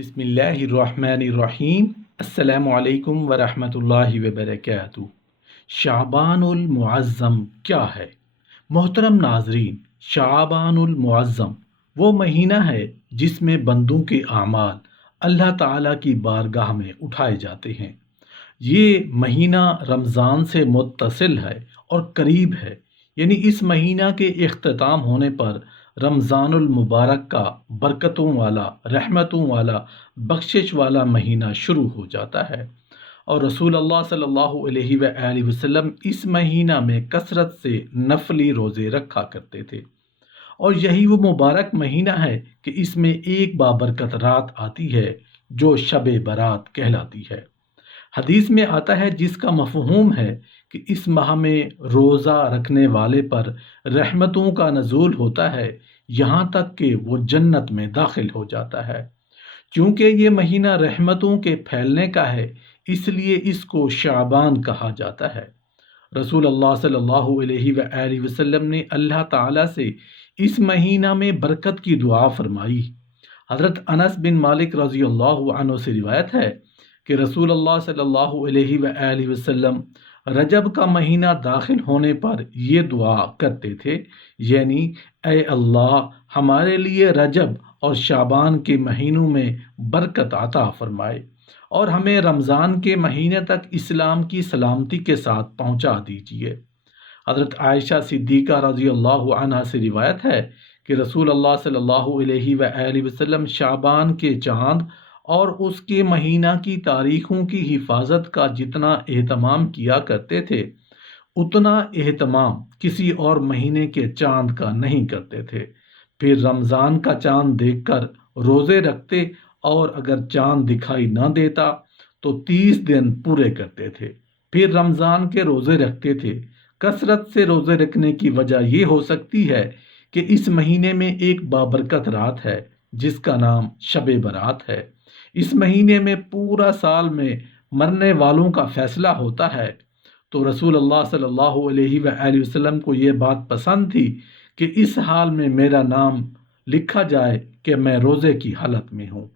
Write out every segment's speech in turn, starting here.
بسم اللہ الرحمن الرحیم۔ السلام علیکم ورحمۃ اللہ وبرکاتہ۔ شعبان المعظم کیا ہے؟ محترم ناظرین، شعبان المعظم وہ مہینہ ہے جس میں بندوں کے اعمال اللہ تعالیٰ کی بارگاہ میں اٹھائے جاتے ہیں۔ یہ مہینہ رمضان سے متصل ہے اور قریب ہے، یعنی اس مہینہ کے اختتام ہونے پر رمضان المبارک کا برکتوں والا، رحمتوں والا، بخشش والا مہینہ شروع ہو جاتا ہے، اور رسول اللہ صلی اللہ علیہ وآلہ وسلم اس مہینہ میں کثرت سے نفلی روزے رکھا کرتے تھے۔ اور یہی وہ مبارک مہینہ ہے کہ اس میں ایک بابرکت رات آتی ہے جو شب برات کہلاتی ہے۔ حدیث میں آتا ہے جس کا مفہوم ہے کہ اس ماہ میں روزہ رکھنے والے پر رحمتوں کا نزول ہوتا ہے یہاں تک کہ وہ جنت میں داخل ہو جاتا ہے۔ چونکہ یہ مہینہ رحمتوں کے پھیلنے کا ہے، اس لیے اس کو شعبان کہا جاتا ہے۔ رسول اللہ صلی اللہ علیہ وآلہ وسلم نے اللہ تعالیٰ سے اس مہینہ میں برکت کی دعا فرمائی۔ حضرت انس بن مالک رضی اللہ عنہ سے روایت ہے کہ رسول اللہ صلی اللہ علیہ وآلہ وسلم رجب کا مہینہ داخل ہونے پر یہ دعا کرتے تھے، یعنی اے اللہ ہمارے لیے رجب اور شعبان کے مہینوں میں برکت عطا فرمائے اور ہمیں رمضان کے مہینے تک اسلام کی سلامتی کے ساتھ پہنچا دیجیے۔ حضرت عائشہ صدیقہ رضی اللہ عنہا سے روایت ہے کہ رسول اللہ صلی اللہ علیہ وآلہ وسلم شعبان کے چاند اور اس کے مہینہ کی تاریخوں کی حفاظت کا جتنا اہتمام کیا کرتے تھے، اتنا اہتمام کسی اور مہینے کے چاند کا نہیں کرتے تھے۔ پھر رمضان کا چاند دیکھ کر روزے رکھتے اور اگر چاند دکھائی نہ دیتا تو 30 دن پورے کرتے تھے، پھر رمضان کے روزے رکھتے تھے۔ کثرت سے روزے رکھنے کی وجہ یہ ہو سکتی ہے کہ اس مہینے میں ایک بابرکت رات ہے جس کا نام شب برات ہے۔ اس مہینے میں پورا سال میں مرنے والوں کا فیصلہ ہوتا ہے، تو رسول اللہ صلی اللہ علیہ وآلہ وسلم کو یہ بات پسند تھی کہ اس حال میں میرا نام لکھا جائے کہ میں روزے کی حالت میں ہوں۔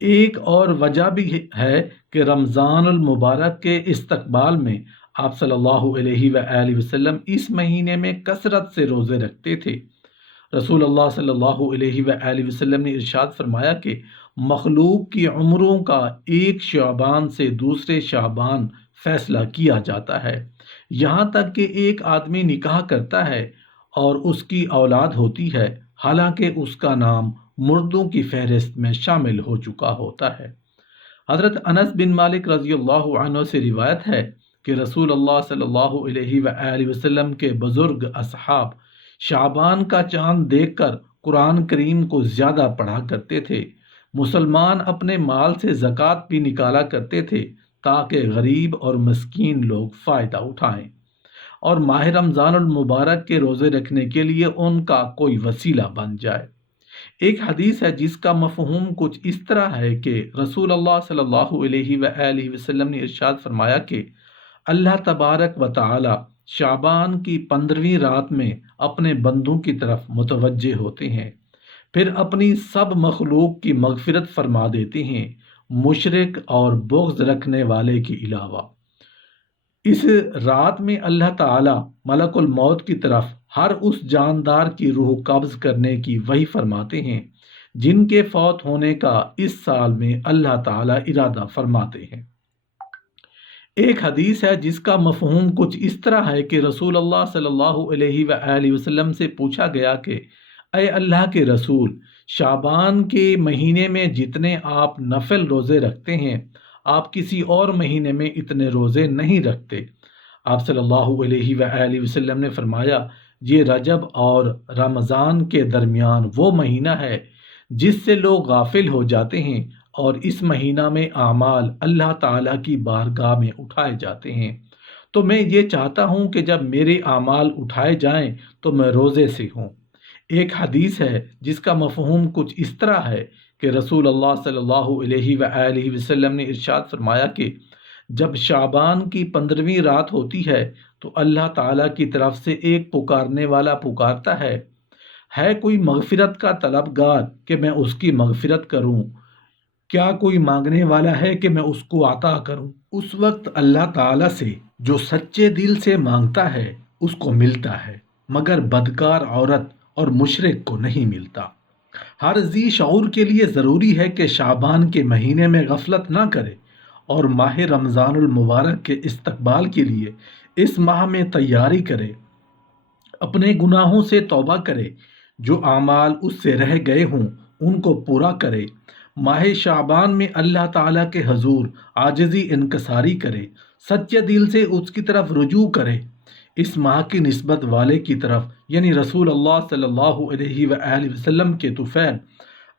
ایک اور وجہ بھی ہے کہ رمضان المبارک کے استقبال میں آپ صلی اللہ علیہ وآلہ وسلم اس مہینے میں کثرت سے روزے رکھتے تھے۔ رسول اللہ صلی اللہ علیہ وآلہ وسلم نے ارشاد فرمایا کہ مخلوق کی عمروں کا ایک شعبان سے دوسرے شعبان فیصلہ کیا جاتا ہے، یہاں تک کہ ایک آدمی نکاح کرتا ہے اور اس کی اولاد ہوتی ہے، حالانکہ اس کا نام مردوں کی فہرست میں شامل ہو چکا ہوتا ہے۔ حضرت انس بن مالک رضی اللہ عنہ سے روایت ہے کہ رسول اللہ صلی اللہ علیہ وآلہ وسلم کے بزرگ اصحاب شعبان کا چاند دیکھ کر قرآن کریم کو زیادہ پڑھا کرتے تھے۔ مسلمان اپنے مال سے زکوٰۃ بھی نکالا کرتے تھے تاکہ غریب اور مسکین لوگ فائدہ اٹھائیں اور ماہ رمضان المبارک کے روزے رکھنے کے لیے ان کا کوئی وسیلہ بن جائے۔ ایک حدیث ہے جس کا مفہوم کچھ اس طرح ہے کہ رسول اللہ صلی اللہ علیہ وآلہ وسلم نے ارشاد فرمایا کہ اللہ تبارک و تعالی شعبان کی 15ویں رات میں اپنے بندوں کی طرف متوجہ ہوتے ہیں، پھر اپنی سب مخلوق کی مغفرت فرما دیتے ہیں، مشرک اور بغض رکھنے والے کے علاوہ۔ اس رات میں اللہ تعالی ملک الموت کی طرف ہر اس جاندار کی روح قبض کرنے کی وحی فرماتے ہیں جن کے فوت ہونے کا اس سال میں اللہ تعالی ارادہ فرماتے ہیں۔ ایک حدیث ہے جس کا مفہوم کچھ اس طرح ہے کہ رسول اللہ صلی اللہ علیہ وآلہ وسلم سے پوچھا گیا کہ اے اللہ کے رسول، شعبان کے مہینے میں جتنے آپ نفل روزے رکھتے ہیں، آپ کسی اور مہینے میں اتنے روزے نہیں رکھتے۔ آپ صلی اللہ علیہ وآلہ وسلم نے فرمایا، یہ رجب اور رمضان کے درمیان وہ مہینہ ہے جس سے لوگ غافل ہو جاتے ہیں، اور اس مہینہ میں اعمال اللہ تعالیٰ کی بارگاہ میں اٹھائے جاتے ہیں۔ تو میں یہ چاہتا ہوں کہ جب میرے اعمال اٹھائے جائیں تو میں روزے سے ہوں۔ ایک حدیث ہے جس کا مفہوم کچھ اس طرح ہے کہ رسول اللہ صلی اللہ علیہ وآلہ وسلم نے ارشاد فرمایا کہ جب شعبان کی 15ویں رات ہوتی ہے تو اللہ تعالیٰ کی طرف سے ایک پکارنے والا پکارتا ہے کوئی مغفرت کا طلبگار کہ میں اس کی مغفرت کروں؟ کیا کوئی مانگنے والا ہے کہ میں اس کو عطا کروں؟ اس وقت اللہ تعالیٰ سے جو سچے دل سے مانگتا ہے اس کو ملتا ہے، مگر بدکار عورت اور مشرک کو نہیں ملتا۔ ہر ذی شعور کے لیے ضروری ہے کہ شعبان کے مہینے میں غفلت نہ کرے اور ماہ رمضان المبارک کے استقبال کے لیے اس ماہ میں تیاری کرے، اپنے گناہوں سے توبہ کرے، جو اعمال اس سے رہ گئے ہوں ان کو پورا کرے، ماہ شعبان میں اللہ تعالیٰ کے حضور عاجزی انکساری کرے، سچے دل سے اس کی طرف رجوع کرے، اس ماہ کی نسبت والے کی طرف یعنی رسول اللہ صلی اللہ علیہ وآلہ وسلم کے طفیل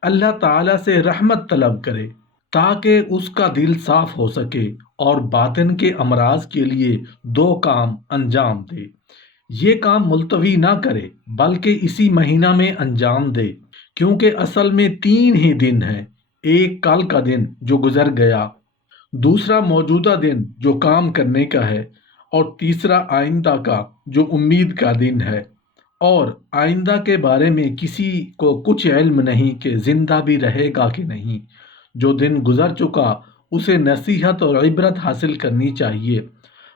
اللہ تعالیٰ سے رحمت طلب کرے تاکہ اس کا دل صاف ہو سکے اور باطن کے امراض کے لیے دو کام انجام دے۔ یہ کام ملتوی نہ کرے بلکہ اسی مہینہ میں انجام دے، کیونکہ اصل میں 3 ہی دن ہیں، ایک کل کا دن جو گزر گیا، دوسرا موجودہ دن جو کام کرنے کا ہے، اور تیسرا آئندہ کا جو امید کا دن ہے۔ اور آئندہ کے بارے میں کسی کو کچھ علم نہیں کہ زندہ بھی رہے گا کہ نہیں۔ جو دن گزر چکا اسے نصیحت اور عبرت حاصل کرنی چاہیے،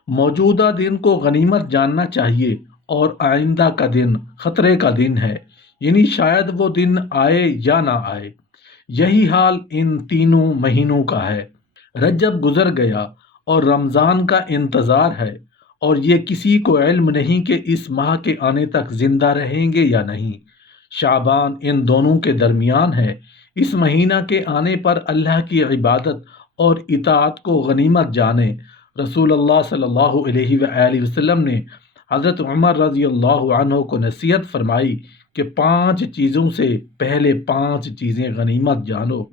موجودہ دن کو غنیمت جاننا چاہیے، اور آئندہ کا دن خطرے کا دن ہے، یعنی شاید وہ دن آئے یا نہ آئے۔ یہی حال ان تینوں مہینوں کا ہے۔ رجب گزر گیا اور رمضان کا انتظار ہے، اور یہ کسی کو علم نہیں کہ اس ماہ کے آنے تک زندہ رہیں گے یا نہیں۔ شعبان ان دونوں کے درمیان ہے۔ اس مہینہ کے آنے پر اللہ کی عبادت اور اطاعت کو غنیمت جانے۔ رسول اللہ صلی اللہ علیہ وآلہ وسلم نے حضرت عمر رضی اللہ عنہ کو نصیحت فرمائی کہ 5 چیزوں سے پہلے 5 چیزیں غنیمت جانو: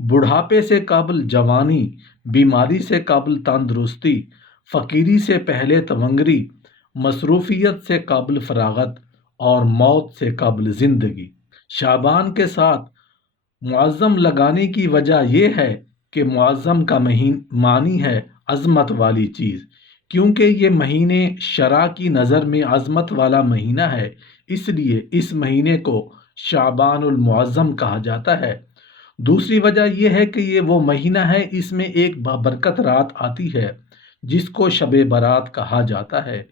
بڑھاپے سے قبل جوانی، بیماری سے قبل تندرستی، فقیری سے پہلے تونگری، مصروفیت سے قبل فراغت، اور موت سے قبل زندگی۔ شعبان کے ساتھ معظم لگانے کی وجہ یہ ہے کہ معظم کا معنی ہے عظمت والی چیز، کیونکہ یہ مہینے شرع کی نظر میں عظمت والا مہینہ ہے، اس لیے اس مہینے کو شعبان المعظم کہا جاتا ہے۔ دوسری وجہ یہ ہے کہ یہ وہ مہینہ ہے اس میں ایک بابرکت رات آتی ہے جس کو شب برات کہا جاتا ہے،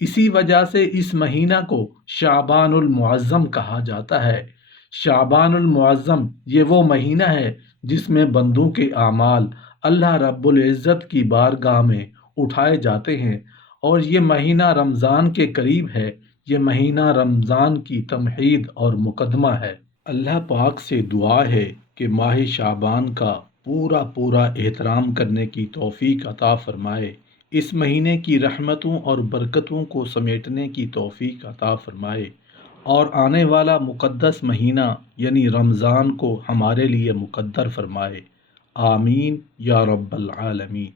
اسی وجہ سے اس مہینہ کو شعبان المعظم کہا جاتا ہے۔ شعبان المعظم یہ وہ مہینہ ہے جس میں بندوں کے اعمال اللہ رب العزت کی بارگاہ میں اٹھائے جاتے ہیں، اور یہ مہینہ رمضان کے قریب ہے، یہ مہینہ رمضان کی تمہید اور مقدمہ ہے۔ اللہ پاک سے دعا ہے کہ ماہ شعبان کا پورا احترام کرنے کی توفیق عطا فرمائے، اس مہینے کی رحمتوں اور برکتوں کو سمیٹنے کی توفیق عطا فرمائے، اور آنے والا مقدس مہینہ یعنی رمضان کو ہمارے لیے مقدر فرمائے۔ آمین یا رب العالمین۔